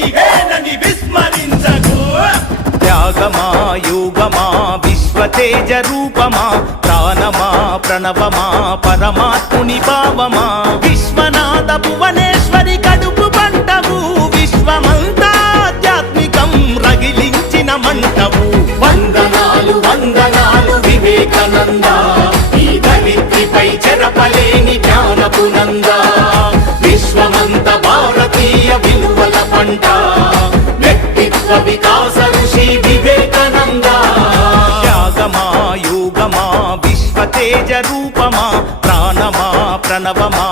నీవేనని విస్మరించకు. త్యాగమా యోగమా విశ్వతేజ రూపమా ప్రాణమా ప్రణవమా పరమాత్ముని భావమా విశ్వనాథ భువనేశ్వరి కడుపు పంటవు విశ్వమంతా ఆధ్యాత్మికం రగిలించిన మంటవు. వందనాలు వందనాలు వివేకానంద, ఈ దళిత్రిపై చెరపలేని జ్ఞానపు నంద. విశ్వమంత భారతీయ విలువల పంట, వ్యక్తిత్వ వికాస ఋషి వివేకానంద. త్యాగమా యోగమా విశ్వతేజ రూపమా ప్రాణమా ప్రణవమా